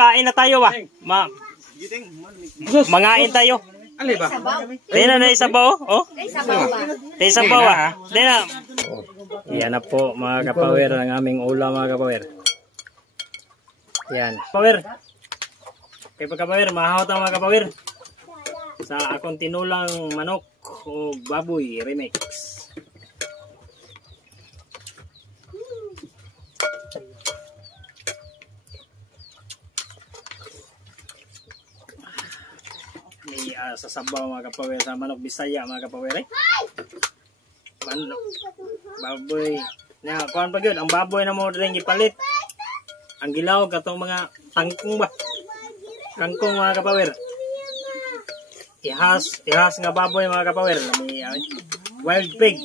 Kain na tayo ba? Mangain tayo. Ali ba? Dena na isabaw, oh. Isabaw ah. Dena. Yan na po mga kapower ang aming ulam mga kapower. Yan. Power. Kay pagkapower, mahaw ta mga kapower. Sa akong tinulang manok o baboy remix. May sasabaw mga kapower sa manok Bisaya mga kapower eh. Manok, baboy. Na, kuan pa gyud ang baboy na mo ring gipalit. Ang gilaw katong mga tangkong ba. Kangkong mga kapower. Ihas nga baboy mga kapower. May wild pig.